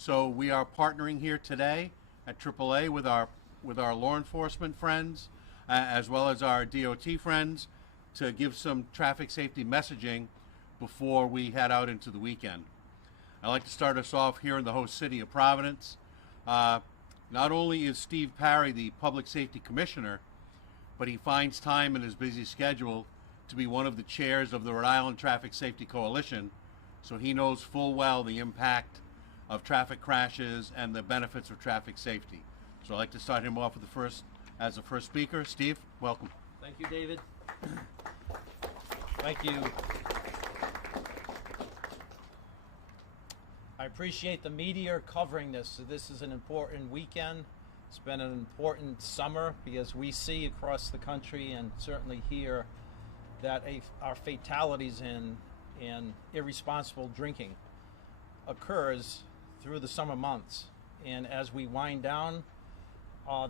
So we are partnering here today at AAA with our law enforcement friends, as well as our DOT friends, to give some traffic safety messaging before we head out into the weekend. I'd like to start us off here in the host city of Providence. Not only is Steve Parry the Public Safety Commissioner, but he finds time in his busy schedule to be one of the chairs of the Rhode Island Traffic Safety Coalition, so he knows full well the impact of traffic crashes and the benefits of traffic safety. So I'd like to start him off with as the first speaker. Steve, welcome. Thank you, David. Thank you. I appreciate the media covering this. So this is an important weekend. It's been an important summer because we see across the country and certainly here that our fatalities and irresponsible drinking occurs through the summer months. And as we wind down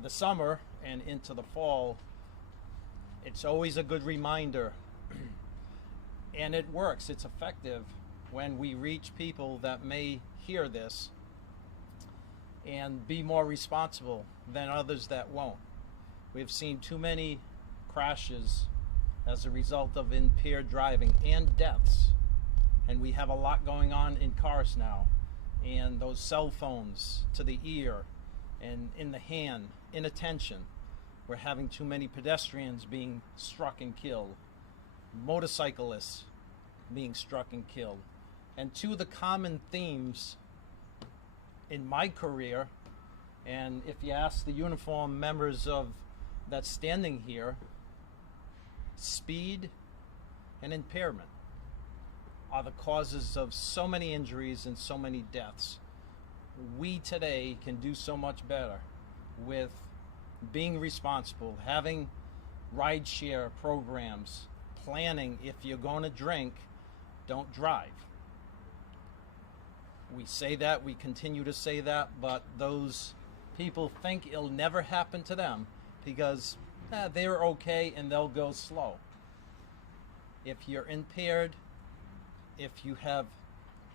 the summer and into the fall, it's always a good reminder. And it works, it's effective when we reach people that may hear this and be more responsible than others that won't. We've seen too many crashes as a result of impaired driving and deaths. And we have a lot going on in cars now. And those cell phones to the ear and in the hand, inattention. We're having too many pedestrians being struck and killed. Motorcyclists being struck and killed. And two of the common themes in my career, and if you ask the uniformed members of that's standing here, speed and impairment are the causes of so many injuries and so many deaths. We today can do so much better with being responsible, having rideshare programs, planning if you're going to drink, don't drive. We say that, we continue to say that, but those people think it'll never happen to them because they're okay and they'll go slow. If you're impaired, if you have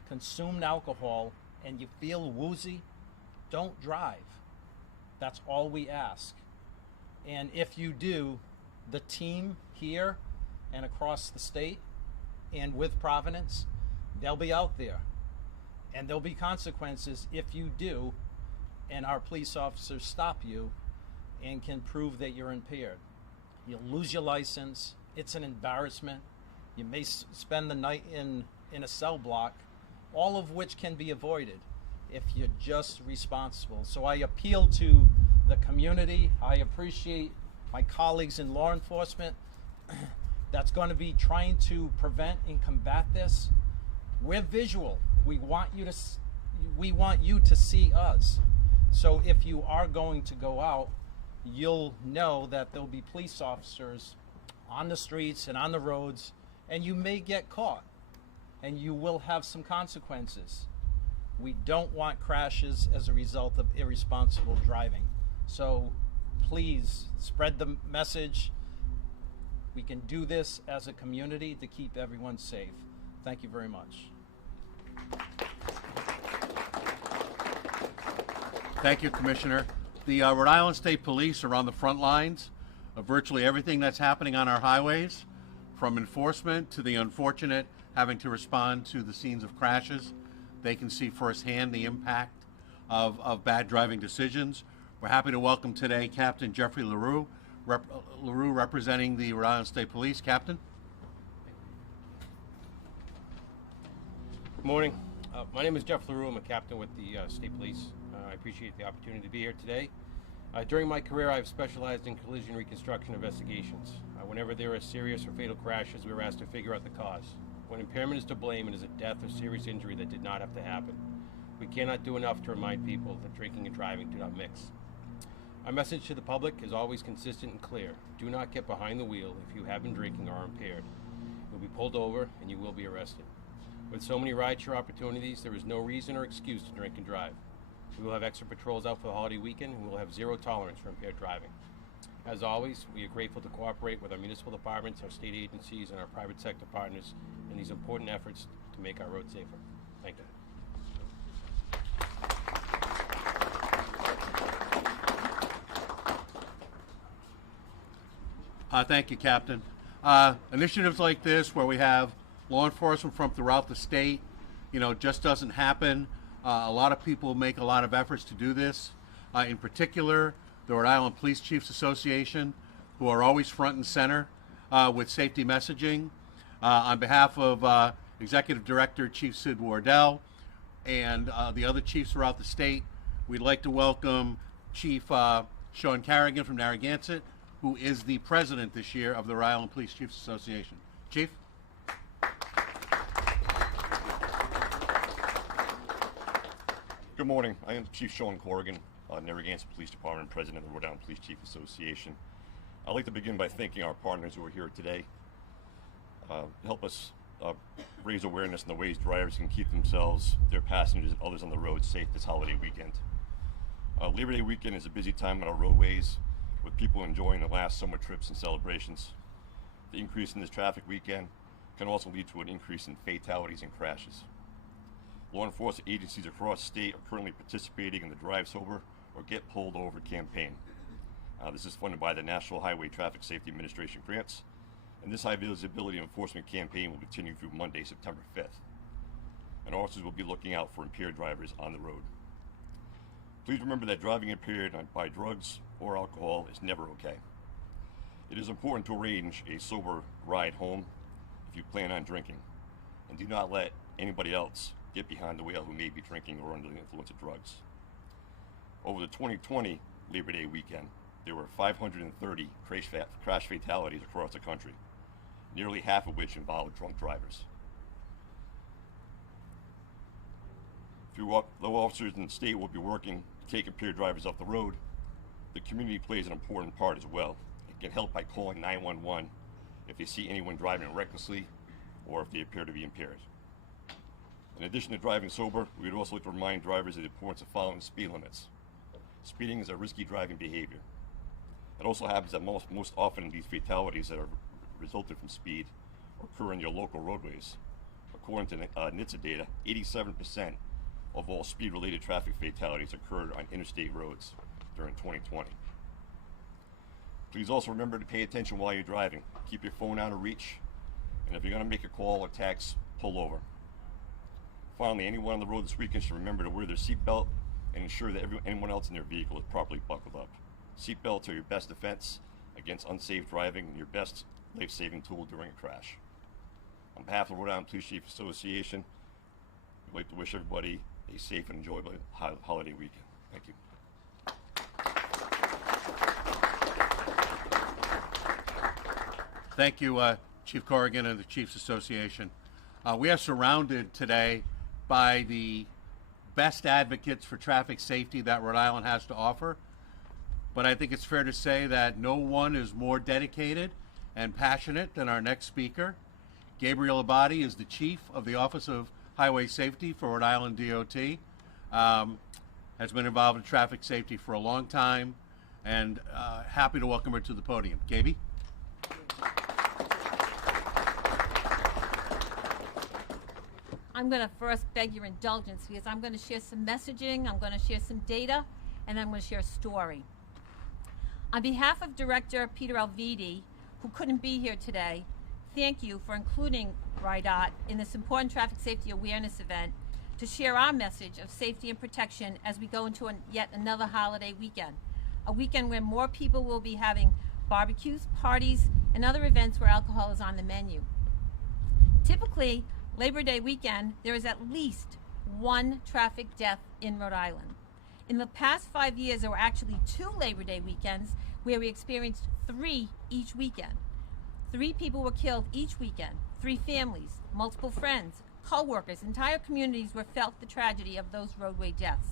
consumed alcohol and you feel woozy, don't drive. That's all we ask. And if you do, the team here and across the state and with Providence, they'll be out there. And there'll be consequences if you do, and our police officers stop you and can prove that you're impaired. You'll lose your license. It's an embarrassment. You may spend the night in a cell block, all of which can be avoided if you're just responsible. So I appeal to the community. I appreciate my colleagues in law enforcement that's going to be trying to prevent and combat this. We're visual. We want you to see us. So if you are going to go out, you'll know that there'll be police officers on the streets and on the roads, and you may get caught, and you will have some consequences. We don't want crashes as a result of irresponsible driving. So please spread the message. We can do this as a community to keep everyone safe. Thank you very much. Thank you, Commissioner. The Rhode Island State Police are on the front lines of virtually everything that's happening on our highways, from enforcement to the unfortunate having to respond to the scenes of crashes. They can see firsthand the impact of bad driving decisions. We're happy to welcome today Captain Jeffrey LaRue, representing the Rhode Island State Police. Captain. Good morning. My name is Jeff LaRue. I'm a captain with the State Police. I appreciate the opportunity to be here today. During my career, I've specialized in collision reconstruction investigations. Whenever there are serious or fatal crashes, we were asked to figure out the cause. When impairment is to blame, it is a death or serious injury that did not have to happen. We cannot do enough to remind people that drinking and driving do not mix. My message to the public is always consistent and clear. Do not get behind the wheel if you have been drinking or are impaired. You'll be pulled over and you will be arrested. With so many rideshare opportunities, there is no reason or excuse to drink and drive. We will have extra patrols out for the holiday weekend, and we will have zero tolerance for impaired driving. As always, we are grateful to cooperate with our municipal departments, our state agencies, and our private sector partners in these important efforts to make our roads safer. Thank you. Thank you, Captain. Initiatives like this, where we have law enforcement from throughout the state, just doesn't happen. A lot of people make a lot of efforts to do this. In particular, the Rhode Island Police Chiefs Association, who are always front and center with safety messaging. On behalf of Executive Director Chief Sid Wardell and the other chiefs throughout the state, we'd like to welcome Chief Sean Carrigan from Narragansett, who is the president this year of the Rhode Island Police Chiefs Association. Chief? Good morning. I am Chief Sean Corrigan, Narragansett Police Department, President of the Rhode Island Police Chief Association. I'd like to begin by thanking our partners who are here today to help us raise awareness in the ways drivers can keep themselves, their passengers, and others on the road safe this holiday weekend. Labor Day weekend is a busy time on our roadways, with people enjoying the last summer trips and celebrations. The increase in this traffic weekend can also lead to an increase in fatalities and crashes. Law enforcement agencies across the state are currently participating in the Drive Sober or Get Pulled Over campaign. This is funded by the National Highway Traffic Safety Administration grants, and this high visibility enforcement campaign will continue through Monday, September 5th. And officers will be looking out for impaired drivers on the road. Please remember that driving impaired by drugs or alcohol is never okay. It is important to arrange a sober ride home if you plan on drinking, and do not let anybody else get behind the wheel who may be drinking or under the influence of drugs. Over the 2020 Labor Day weekend, there were 530 crash fatalities across the country, nearly half of which involved drunk drivers. Though officers in the state will be working to take impaired drivers off the road, the community plays an important part as well. It can help by calling 911 if they see anyone driving recklessly or if they appear to be impaired. In addition to driving sober, we would also like to remind drivers of the importance of following speed limits. Speeding is a risky driving behavior. It also happens that most often these fatalities that are resulted from speed occur in your local roadways. According to NHTSA data, 87% of all speed-related traffic fatalities occurred on interstate roads during 2020. Please also remember to pay attention while you're driving. Keep your phone out of reach, and if you're going to make a call or text, pull over. Finally, anyone on the road this weekend should remember to wear their seatbelt and ensure that anyone else in their vehicle is properly buckled up. Seatbelts are your best defense against unsafe driving and your best life-saving tool during a crash. On behalf of the Rhode Island Police Chiefs Association, I'd like to wish everybody a safe and enjoyable holiday weekend. Thank you. Thank you, Chief Corrigan and the Chiefs Association. We are surrounded today by the best advocates for traffic safety that Rhode Island has to offer. But I think it's fair to say that no one is more dedicated and passionate than our next speaker. Gabriel Abadi is the Chief of the Office of Highway Safety for Rhode Island DOT. Has been involved in traffic safety for a long time, and happy to welcome her to the podium. Gaby? I'm going to first beg your indulgence because I'm going to share some messaging, I'm going to share some data, and I'm going to share a story. On behalf of Director Peter Alvidi, who couldn't be here today, thank you for including Rhode in this important traffic safety awareness event to share our message of safety and protection as we go into yet another holiday weekend, a weekend where more people will be having barbecues, parties, and other events where alcohol is on the menu. Typically, Labor Day weekend, there is at least one traffic death in Rhode Island. In the past 5 years, there were actually 2 Labor Day weekends where we experienced 3 each weekend. 3 people were killed each weekend, 3 families, multiple friends, co-workers, entire communities were felt the tragedy of those roadway deaths.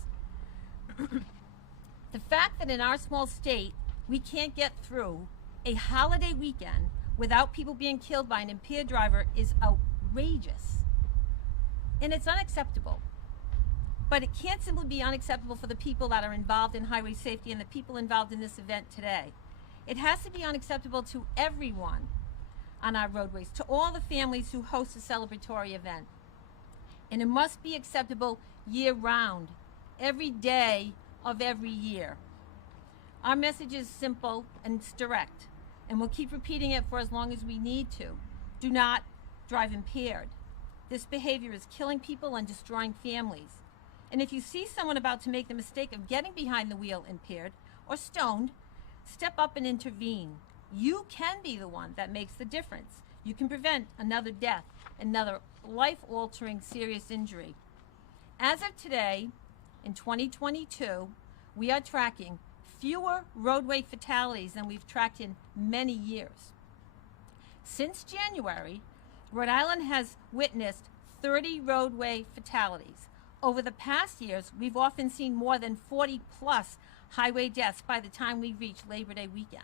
The fact that in our small state, we can't get through a holiday weekend without people being killed by an impaired driver is outrageous. And it's unacceptable. But it can't simply be unacceptable for the people that are involved in highway safety and the people involved in this event today. It has to be unacceptable to everyone on our roadways, to all the families who host a celebratory event. And it must be acceptable year-round, every day of every year. Our message is simple and it's direct. and we'll keep repeating it for as long as we need to. Do not drive impaired. This behavior is killing people and destroying families. And if you see someone about to make the mistake of getting behind the wheel impaired or stoned, step up and intervene. You can be the one that makes the difference. You can prevent another death, another life-altering serious injury. As of today, in 2022, we are tracking fewer roadway fatalities than we've tracked in many years. Since January, Rhode Island has witnessed 30 roadway fatalities. Over the past years, we've often seen more than 40-plus highway deaths by the time we reach Labor Day weekend.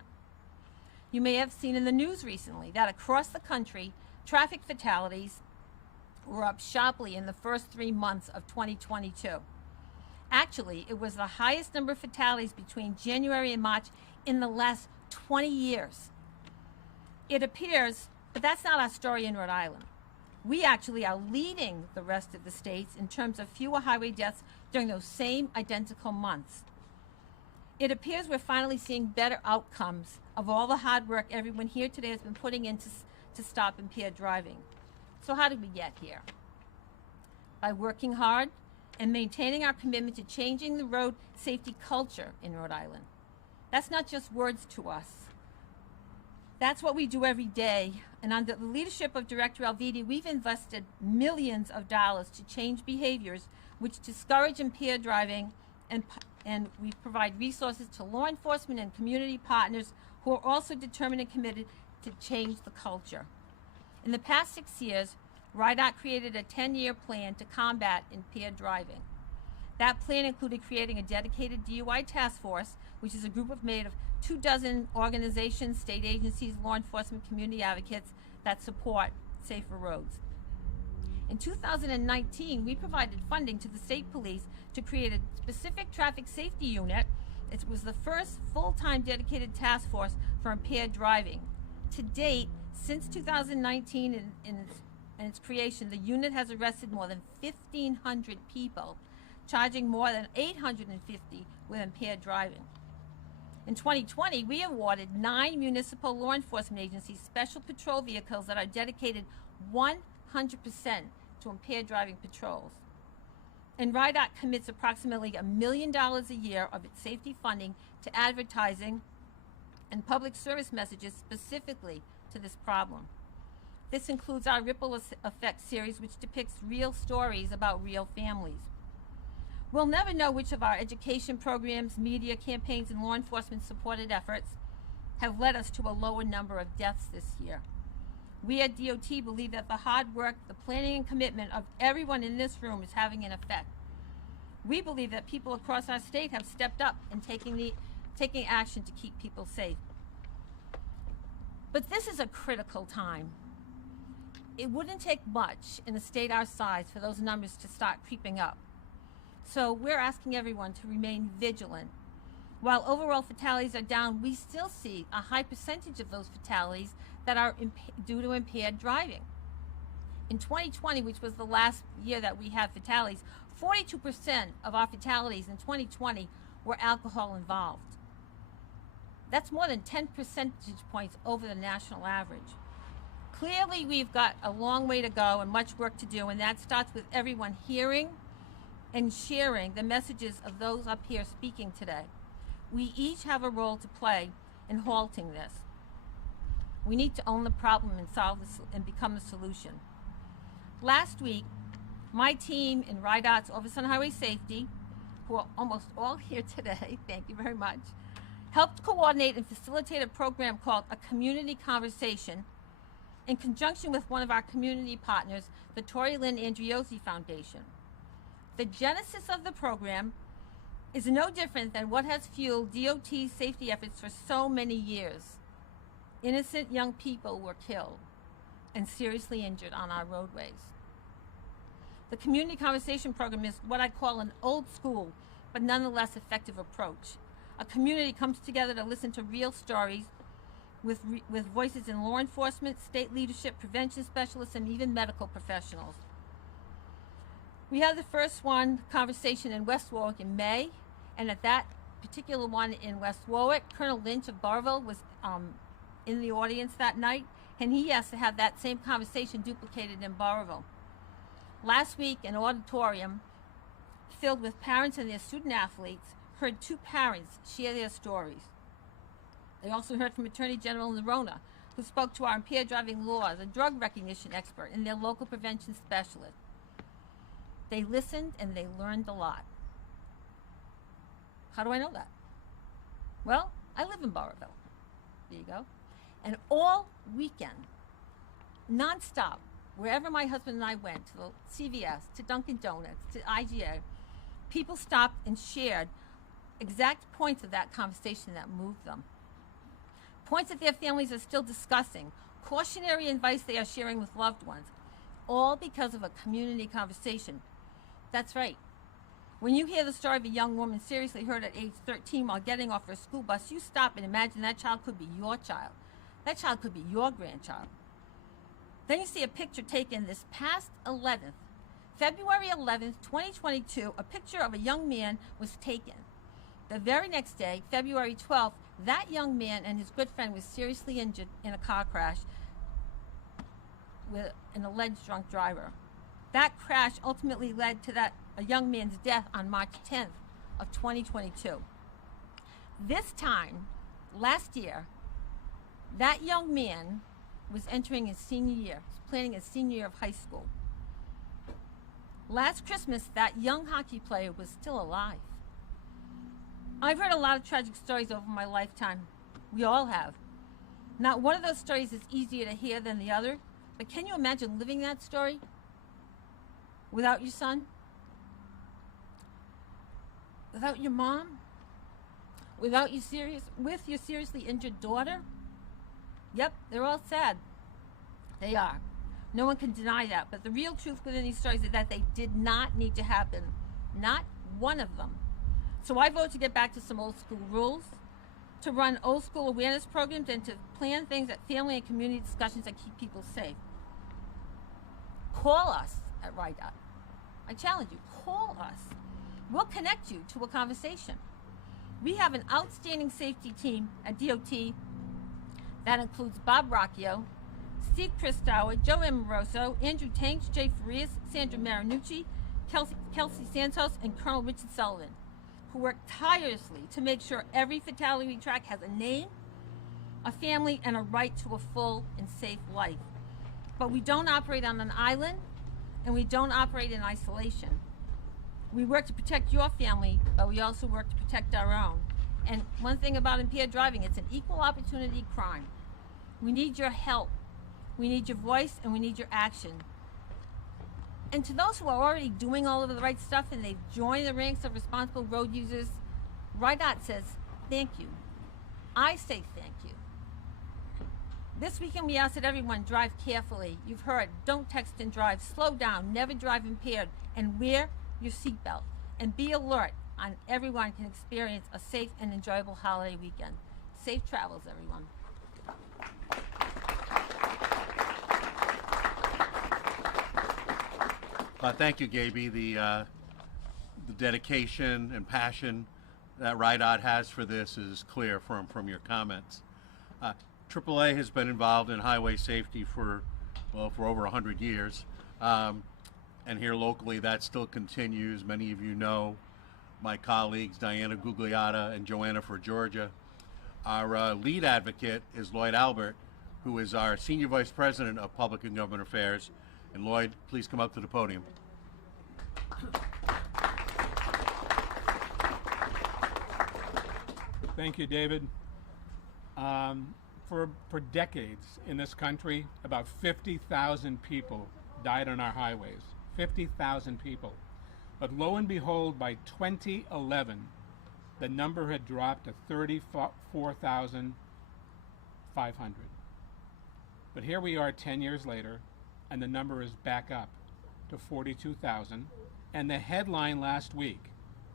You may have seen in the news recently that across the country, traffic fatalities were up sharply in the first 3 months of 2022. Actually, it was the highest number of fatalities between January and March in the last 20 years. It appears, but that's not our story in Rhode Island. We actually are leading the rest of the states in terms of fewer highway deaths during those same identical months. It appears we're finally seeing better outcomes of all the hard work everyone here today has been putting in to stop impaired driving. So how did we get here? By working hard and maintaining our commitment to changing the road safety culture in Rhode Island. That's not just words to us. That's what we do every day. And under the leadership of Director Abadi, we've invested millions of dollars to change behaviors which discourage impaired driving, and we provide resources to law enforcement and community partners who are also determined and committed to change the culture. In the past 6 years, Rhode created a 10-year plan to combat impaired driving. That plan included creating a dedicated DUI task force, which is a group made of 24 organizations, state agencies, law enforcement, community advocates that support safer roads. In 2019, we provided funding to the state police to create a specific traffic safety unit. It was the first full-time dedicated task force for impaired driving. To date, since 2019 in its creation, the unit has arrested more than 1,500 people, charging more than 850 with impaired driving. In 2020, we awarded 9 municipal law enforcement agencies special patrol vehicles that are dedicated 100% to impaired driving patrols. And Rhode commits approximately $1 million a year of its safety funding to advertising and public service messages specifically to this problem. This includes our Ripple Effect series, which depicts real stories about real families. We'll never know which of our education programs, media campaigns, and law enforcement supported efforts have led us to a lower number of deaths this year. We at DOT believe that the hard work, the planning, and commitment of everyone in this room is having an effect. We believe that people across our state have stepped up and taking action to keep people safe. But this is a critical time. It wouldn't take much in a state our size for those numbers to start creeping up. So we're asking everyone to remain vigilant. While overall fatalities are down, we still see a high percentage of those fatalities that are due to impaired driving. In 2020, which was the last year that we had fatalities, 42% of our fatalities in 2020 were alcohol involved. That's more than 10 percentage points over the national average. Clearly, we've got a long way to go and much work to do, and that starts with everyone hearing and sharing the messages of those up here speaking today. We each have a role to play in halting this. We need to own the problem and solve this and become the solution. Last week, my team in Rhode's Office on Highway Safety, who are almost all here today, thank you very much, helped coordinate and facilitate a program called A Community Conversation in conjunction with one of our community partners, the Tory, Lynn, Angiosi Foundation. The genesis of the program is no different than what has fueled DOT's safety efforts for so many years. Innocent young people were killed and seriously injured on our roadways. The Community Conversation Program is what I call an old school, but nonetheless effective approach. A community comes together to listen to real stories with voices in law enforcement, state leadership, prevention specialists, and even medical professionals. We had the first conversation in West Warwick in May, and at that particular one in West Warwick, Colonel Lynch of Barville was in the audience that night, and he asked to have that same conversation duplicated in Burrillville. Last week, an auditorium filled with parents and their student athletes heard two parents share their stories. They also heard from Attorney General Rhode, who spoke to our impaired driving laws, a drug recognition expert, and their local prevention specialist. They listened and they learned a lot. How do I know that? Well, I live in Burrillville. There you go. And all weekend, nonstop, wherever my husband and I went, to the CVS, to Dunkin' Donuts, to IGA, people stopped and shared exact points of that conversation that moved them. Points that their families are still discussing, cautionary advice they are sharing with loved ones, all because of a community conversation. That's right. When you hear the story of a young woman seriously hurt at age 13 while getting off her school bus, you stop and imagine that child could be your child. That child could be your grandchild. Then you see a picture taken this past 11th, February 11th, 2022, a picture of a young man was taken. The very next day, February 12th, that young man and his good friend was seriously injured in a car crash with an alleged drunk driver. That crash ultimately led to a young man's death on March 10th of 2022. This time, last year, that young man was entering his senior year, planning his senior year of high school. Last Christmas, that young hockey player was still alive. I've heard a lot of tragic stories over my lifetime. We all have. Not one of those stories is easier to hear than the other, but can you imagine living that story without your son? Without your mom? With your seriously injured daughter? Yep, they're all sad. They are. No one can deny that. But the real truth within these stories is that they did not need to happen. Not one of them. So I vote to get back to some old school rules, to run old school awareness programs, and to plan things at family and community discussions that keep people safe. Call us at Rhode. I challenge you, call us. We'll connect you to a conversation. We have an outstanding safety team at DOT that includes Bob Rocchio, Steve Christauer, Joe Amoroso, Andrew Tanks, Jay Farias, Sandra Marinucci, Kelsey Santos, and Colonel Richard Sullivan, who work tirelessly to make sure every fatality we track has a name, a family, and a right to a full and safe life. But we don't operate on an island, and we don't operate in isolation. We work to protect your family, but we also work to protect our own. And one thing about impaired driving, it's an equal opportunity crime. We need your help. We need your voice, and we need your action. And to those who are already doing all of the right stuff and they've joined the ranks of responsible road users, Rhode says thank you. I say thank you. This weekend we ask that everyone drive carefully. You've heard, don't text and drive, slow down, never drive impaired, and wear your seatbelt. And be alert on everyone can experience a safe and enjoyable holiday weekend. Safe travels, everyone. Thank you, Gaby. The dedication and passion that Rhode has for this is clear from your comments. AAA has been involved in highway safety for over 100 years. And here locally, that still continues. Many of you know my colleagues, Diana Gugliotta and Joanna for Georgia. Our lead advocate is Lloyd Albert, who is our Senior Vice President of Public and Government Affairs. And Lloyd, please come up to the podium. Thank you, David. For decades in this country, about 50,000 people died on our highways. 50,000 people. But lo and behold, by 2011, the number had dropped to 34,500. But here we are 10 years later, and the number is back up to 42,000. And the headline last week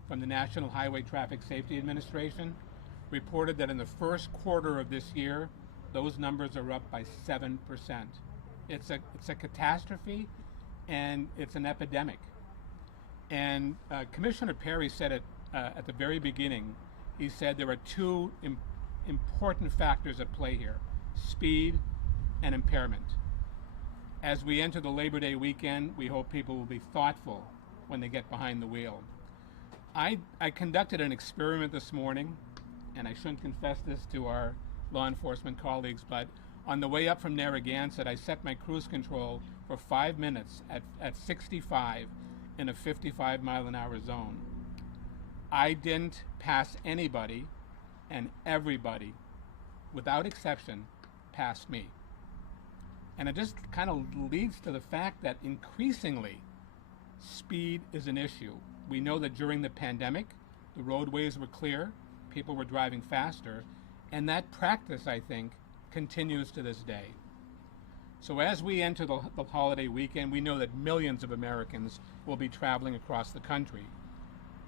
from the National Highway Traffic Safety Administration reported that in the first quarter of this year, those numbers are up by 7%. It's a catastrophe, and it's an epidemic. And Commissioner Perry said it at the very beginning. He said there are two important factors at play here. speed, and impairment. As we enter the Labor Day weekend, we hope people will be thoughtful when they get behind the wheel. I conducted an experiment this morning, and I shouldn't confess this to our law enforcement colleagues, but on the way up from Narragansett, I set my cruise control for 5 minutes at 65 in a 55-mile-an-hour zone. I didn't pass anybody, and everybody, without exception, passed me. And it just kind of leads to the fact that increasingly, speed is an issue. We know that during the pandemic, the roadways were clear, people were driving faster, and that practice, I think, continues to this day. So as we enter the holiday weekend, we know that millions of Americans will be traveling across the country.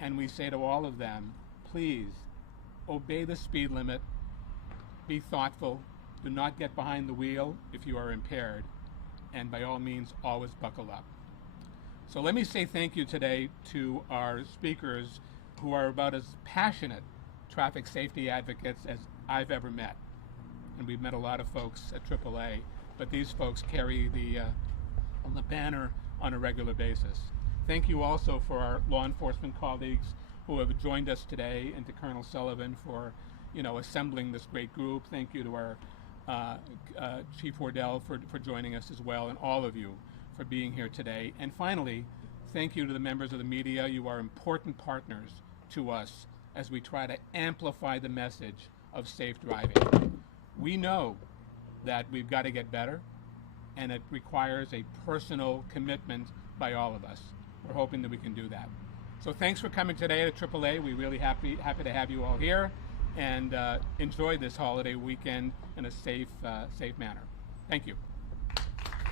And we say to all of them, please, obey the speed limit, be thoughtful, do not get behind the wheel if you are impaired, and by all means, always buckle up. So let me say thank you today to our speakers who are about as passionate traffic safety advocates as I've ever met. And we've met a lot of folks at AAA, but these folks carry the banner on a regular basis. Thank you also for our law enforcement colleagues who have joined us today, and to Colonel Sullivan for, assembling this great group. Thank you to our Chief Wardell for joining us as well, and all of you for being here today. And finally, thank you to the members of the media. You are important partners to us as we try to amplify the message of safe driving. We know that we've got to get better, and it requires a personal commitment by all of us. We're hoping that we can do that. So thanks for coming today to AAA. We're really happy to have you all here, and enjoy this holiday weekend in a safe manner. Thank you.